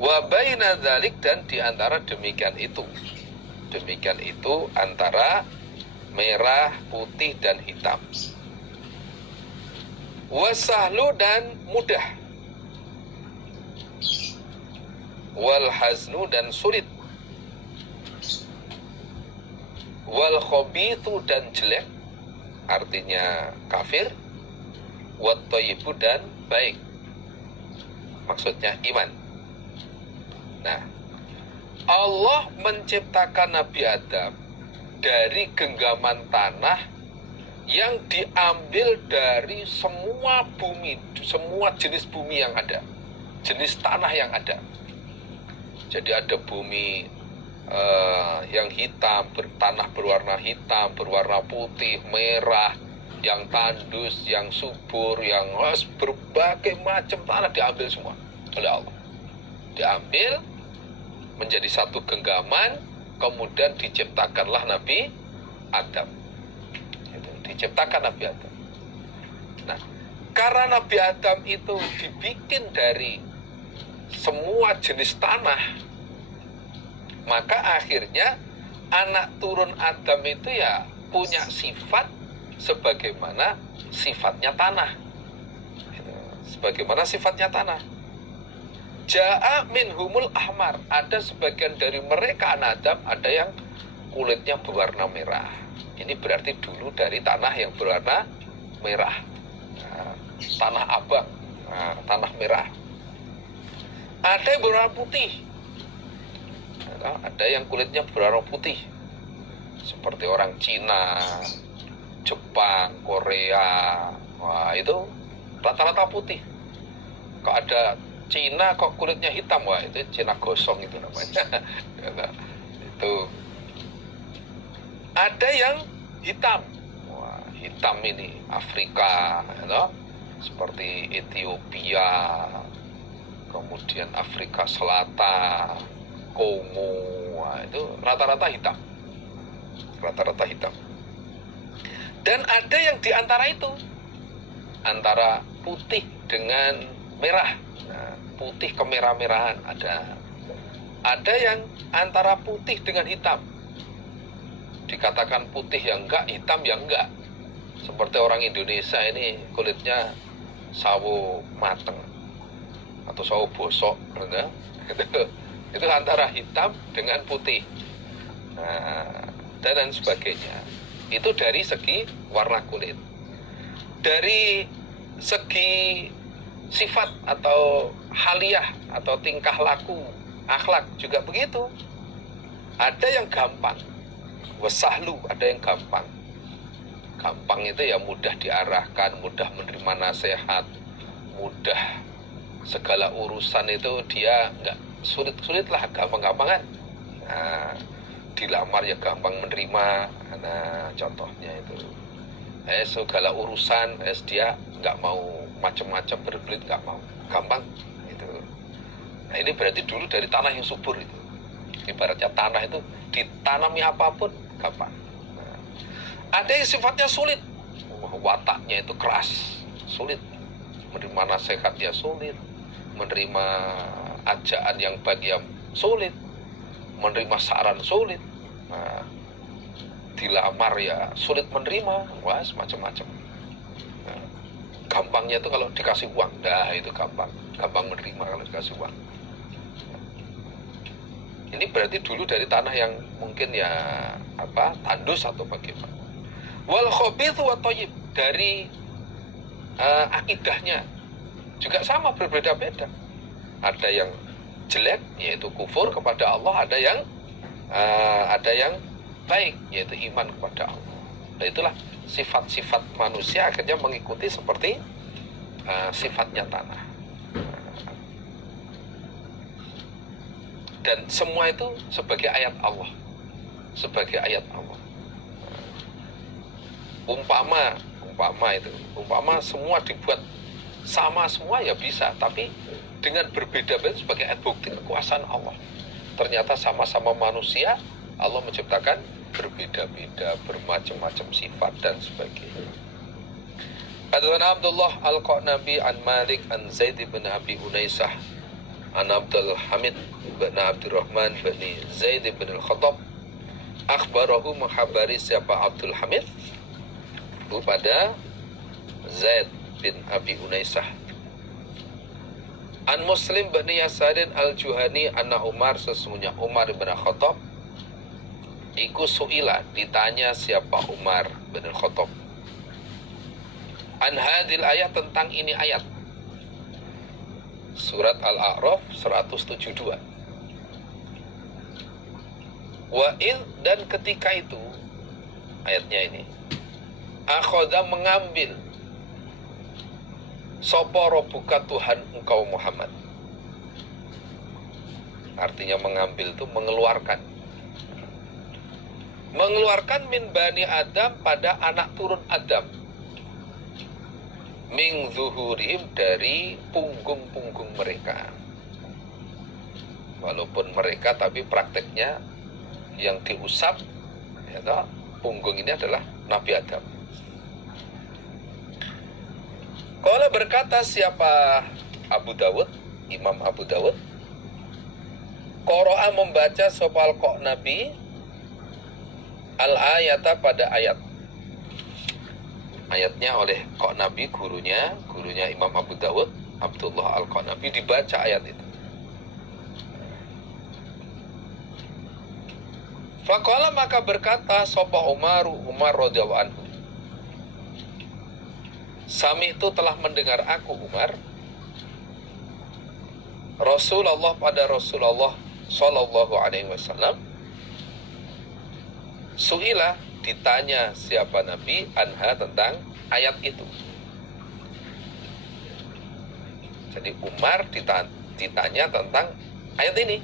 Wa baina dzalik, dan di antara demikian itu antara merah, putih dan hitam. Wasahlu, dan mudah. Wal haznu, dan sulit. Wal khabithu, dan jelek, artinya kafir. Wat thayyibu, dan baik, maksudnya iman. Nah, Allah menciptakan Nabi Adam dari genggaman tanah yang diambil dari semua bumi, semua jenis bumi yang ada, jenis tanah yang ada. Jadi ada bumi yang hitam, tanah berwarna hitam, berwarna putih, merah, yang tandus, yang subur, yang berbagai macam tanah diambil semua oleh Allah. Diambil menjadi satu genggaman, kemudian diciptakanlah Nabi Adam. Diciptakan Nabi Adam. Nah, karena Nabi Adam itu dibikin dari semua jenis tanah, maka akhirnya anak turun Adam itu ya punya sifat sebagaimana sifatnya tanah. Sebagaimana sifatnya tanah. Ja'a minhumul ahmar, ada sebagian dari mereka anak Adam ada yang kulitnya berwarna merah. Ini berarti dulu dari tanah yang berwarna merah, tanah abang, tanah merah. Ada yang berwarna putih, ada yang kulitnya berwarna putih, seperti orang Cina, Jepang, Korea. Wah, itu rata-rata putih. Kok ada Cina kok kulitnya hitam, wah itu Cina gosong itu namanya. Itu ada yang hitam, wah hitam ini Afrika, you, seperti Ethiopia, kemudian Afrika Selatan, Kongo, wah itu rata-rata hitam, rata-rata hitam. Dan ada yang di antara itu, antara putih dengan merah, nah, putih kemerah-merahan ada. Ada yang antara putih dengan hitam. Dikatakan putih yang enggak, hitam yang enggak. Seperti orang Indonesia ini kulitnya sawo mateng atau sawo bosok, ya. Itu antara hitam dengan putih. Nah, dan sebagainya. Itu dari segi warna kulit. Dari segi sifat atau haliah atau tingkah laku, akhlak juga begitu. Ada yang gampang, wasahlu, ada yang gampang. Gampang itu ya mudah diarahkan, mudah menerima nasihat, mudah segala urusan itu dia nggak sulit-sulit lah, gampang-gampangan. Nah, dilamar ya gampang menerima. Nah, contohnya itu. Segala urusan dia nggak mau macam-macam berbelit, nggak mau, gampang itu. Nah, ini berarti dulu dari tanah yang subur itu. Ibaratnya tanah itu ditanami apapun gampang. Nah, ada yang sifatnya sulit, wataknya itu keras, sulit menerima nasihat ya sulit, menerima ajaan yang baik yang sulit, menerima saran sulit. Nah, dilamar ya sulit menerima, wah macam-macam. Nah, gampangnya itu kalau dikasih uang, dah itu gampang menerima kalau dikasih uang. Ini berarti dulu dari tanah yang mungkin ya tandus atau bagaimana. Wal khabithu wa thayyib, dari akidahnya juga sama, berbeda-beda. Ada yang jelek yaitu kufur kepada Allah, ada yang baik yaitu iman kepada Allah. Nah, itulah sifat-sifat manusia akhirnya mengikuti seperti sifatnya tanah. Dan semua itu sebagai ayat Allah, sebagai ayat Allah. Umpama semua dibuat sama semua ya bisa, tapi dengan berbeda-beda sebagai ayat bukti kekuasaan Allah. Ternyata sama-sama manusia, Allah menciptakan berbeda-beda, bermacam-macam sifat dan sebagainya. Haditsana Abdullah Al-Qanabi an Malik an Zaid bin Abi Unaisah an Abdul Hamid bin Abdurrahman bin Zaid bin Al-Khattab akhbarahu, menghabari siapa Abdul Hamid kepada Zaid bin Abi Unaisah an Muslim bin Yasarin al-Juhani anna Umar, sesungguhnya Umar bin Khattab iku su'ila, ditanya siapa Umar bin Khattab an hadil ayat, tentang ini ayat surat Al-A'raf 172. Wa'id, dan ketika itu, ayatnya ini, akhoda, mengambil, sopo robuka, Tuhan engkau Muhammad. Artinya mengambil itu mengeluarkan. Mengeluarkan min bani Adam, pada anak turun Adam. Min zuhurihim, dari punggung-punggung mereka. Walaupun mereka, tapi prakteknya yang diusap, ya toh, punggung ini adalah Nabi Adam. Kalau berkata siapa Abu Dawud, Imam Abu Dawud, Qara'a, membaca sopal kok Nabi al-ayata, pada ayat. Ayatnya oleh kok Nabi, gurunya Imam Abu Dawud, Abdullah al-Qanabi, dibaca ayat itu. Faqala, maka berkata sapa Umar radhiyallahu anhu, Sami itu telah mendengar aku, Umar, Rasulullah, pada Rasulullah sallallahu alaihi wasallam, su'ila, ditanya siapa Nabi, anha, tentang ayat itu. Jadi Umar ditanya tentang ayat ini.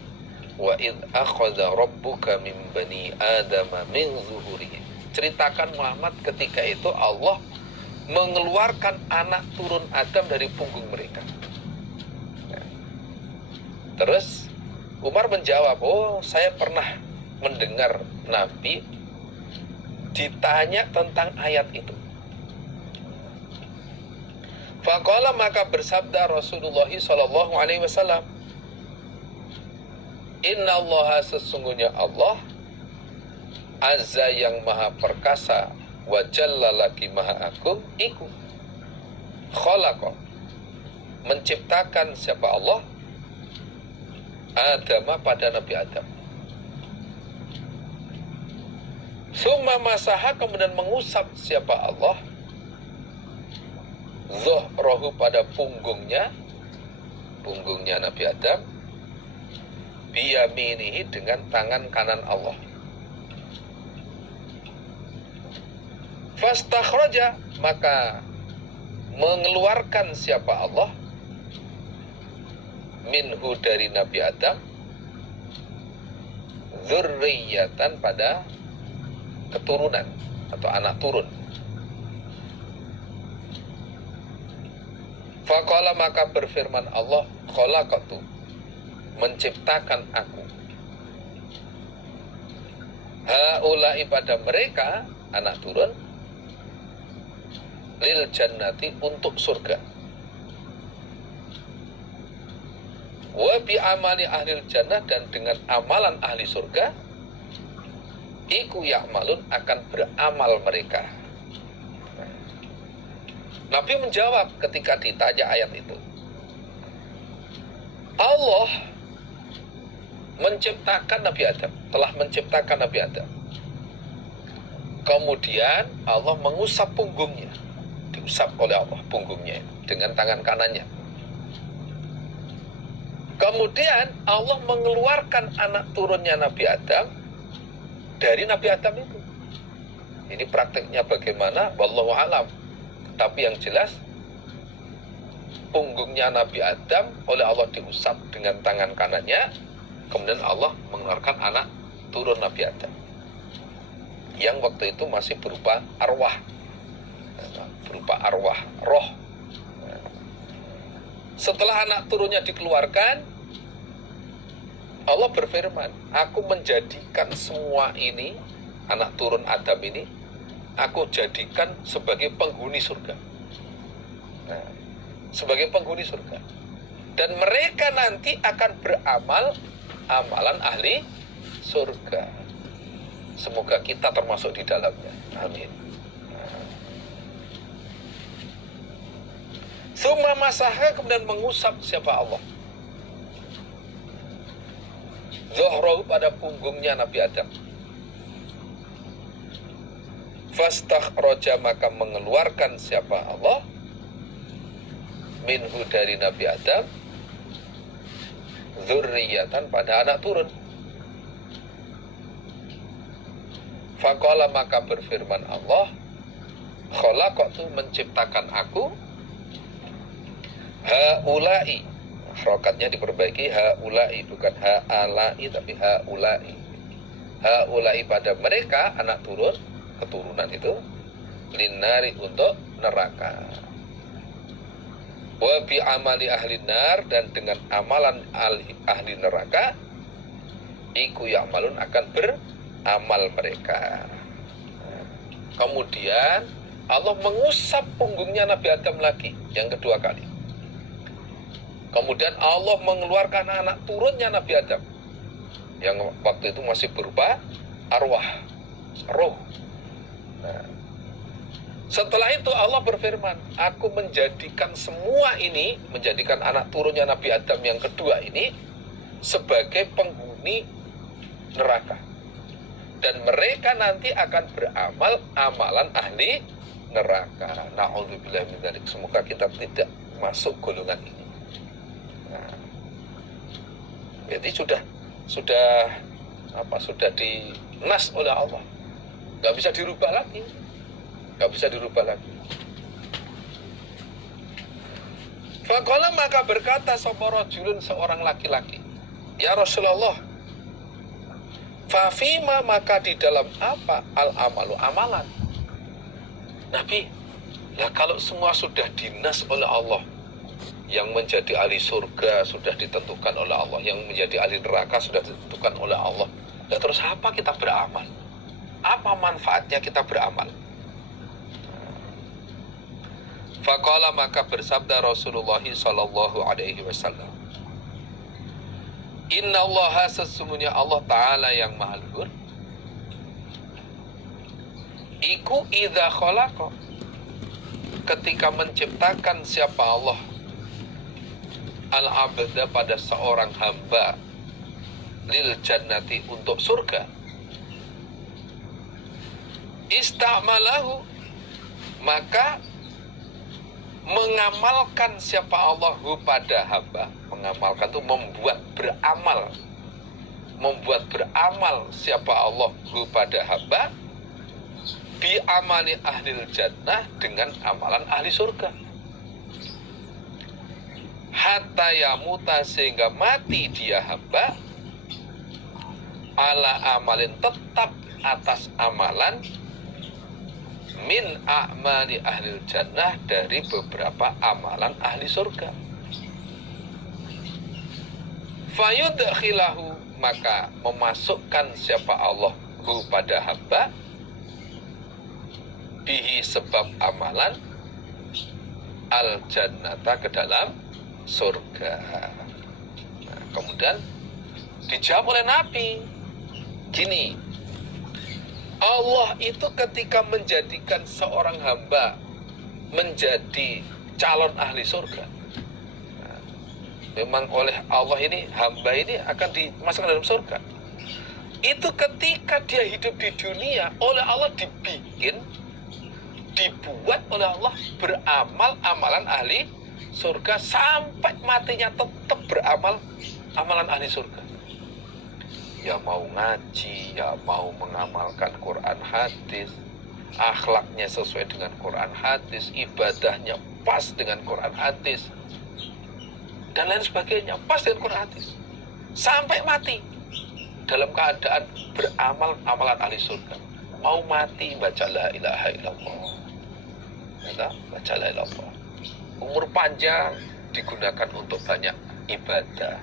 Wa id akhadha rabbuka min bani Adam min zuhurihim. Ceritakan Muhammad, ketika itu Allah mengeluarkan anak turun Adam dari punggung mereka. Terus Umar menjawab, oh, saya pernah mendengar Nabi ditanya tentang ayat itu. Faqala, maka bersabda Rasulullah sallallahu alaihi wasallam, Inna Allah, sesungguhnya Allah, Azza, yang maha perkasa, wa jalla, lagi maha agung, iku khalaqa, menciptakan siapa Allah, Adama, pada Nabi Adam. Summa masaha, kemudian mengusap siapa Allah, zuhrahu, pada punggungnya Nabi Adam, biyaminihi, dengan tangan kanan Allah. Fastakhraja, maka mengeluarkan siapa Allah, minhu, dari Nabi Adam, dzurriyatan, pada keturunan atau anak turun. Faqala, maka berfirman Allah, khalaqatu, menciptakan aku, haula'i, pada mereka anak turun, lil jannati, untuk surga, wa bi amali ahlil jannah, dan dengan amalan ahli surga, iku ya'malun, akan beramal mereka. Nabi menjawab ketika ditanya ayat itu, Allah menciptakan Nabi Adam, telah menciptakan Nabi Adam. Kemudian Allah mengusap punggungnya, diusap oleh Allah punggungnya dengan tangan kanannya. Kemudian Allah mengeluarkan anak turunnya Nabi Adam dari Nabi Adam itu. Ini prakteknya bagaimana? Wallahu alam. Tapi yang jelas, punggungnya Nabi Adam oleh Allah diusap dengan tangan kanannya. Kemudian Allah mengeluarkan anak turun Nabi Adam, yang waktu itu masih berupa arwah, roh. Setelah anak turunnya dikeluarkan, Allah berfirman, aku menjadikan semua ini, anak turun Adam ini, aku jadikan sebagai penghuni surga. Nah, sebagai penghuni surga. Dan mereka nanti akan beramal amalan ahli surga. Semoga kita termasuk di dalamnya. Amin. Summa masaha, kemudian mengusap siapa Allah Zuhrahu, pada punggungnya Nabi Adam. Fastakhraja, maka mengeluarkan siapa Allah minhu, dari Nabi Adam, dzurriyatan, pada anak turun. Faqala, maka berfirman Allah, khalaqtu, menciptakan aku, haulai, harokatnya diperbaiki, haulai, bukan ha'alai tapi haulai. Haulai, pada mereka, anak turun, keturunan itu, linnari, untuk neraka. Wa bi amali ahli nar, dan dengan amalan ahli neraka, iku ya'malun, akan beramal mereka. Kemudian Allah mengusap punggungnya Nabi Adam lagi, yang kedua kali. Kemudian Allah mengeluarkan anak turunnya Nabi Adam, yang waktu itu masih berupa arwah, roh. Setelah itu Allah berfirman, aku menjadikan semua ini, menjadikan anak turunnya Nabi Adam yang kedua ini sebagai penghuni neraka. Dan mereka nanti akan beramal amalan ahli neraka. Na'udzubillah min dzalik. Semoga kita tidak masuk golongan ini. Jadi sudah dinas oleh Allah, nggak bisa dirubah lagi, Faqala, maka berkata sapa rajulun, seorang laki-laki, ya Rasulullah, fafima, maka di dalam apa, al amalu, amalan. Nabi, lah kalau semua sudah dinas oleh Allah, yang menjadi ahli surga sudah ditentukan oleh Allah, yang menjadi ahli neraka sudah ditentukan oleh Allah, dan terus apa kita beramal? Apa manfaatnya kita beramal? Faqala, maka bersabda Rasulullah sallallahu alaihi wasallam, Inna Allah, sesungguhnya Allah Ta'ala yang maha luhur, iku idza khalaqa, ketika menciptakan siapa Allah al-abda, pada seorang hamba, lil jannati, untuk surga, ista'malahu, maka mengamalkan siapa Allahu pada hamba. Mengamalkan itu membuat beramal siapa Allahu pada hamba, bi amali ahlil jannah, dengan amalan ahli surga, hatta yamuta, sehingga mati dia hamba, ala amalin, tetap atas amalan, min a'mali ahlil jannah, dari beberapa amalan ahli surga. Fayudkhilahu, maka memasukkan siapa Allah pada hamba, bihi, sebab amalan, al jannata, ke dalam surga. Nah, kemudian dijawab oleh Nabi gini, Allah itu ketika menjadikan seorang hamba menjadi calon ahli surga, nah, memang oleh Allah ini hamba ini akan dimasukkan dalam surga. Itu ketika dia hidup di dunia, oleh Allah dibuat oleh Allah beramal amalan ahli surga, sampai matinya tetap beramal amalan ahli surga. Ya mau ngaji, ya mau mengamalkan Quran hadis, akhlaknya sesuai dengan Quran hadis, ibadahnya pas dengan Quran hadis, dan lain sebagainya pas dengan Quran hadis, sampai mati dalam keadaan beramal amalan ahli surga. Mau mati baca la ilaha illallah, baca la ilaha illallah. Umur panjang digunakan untuk banyak ibadah.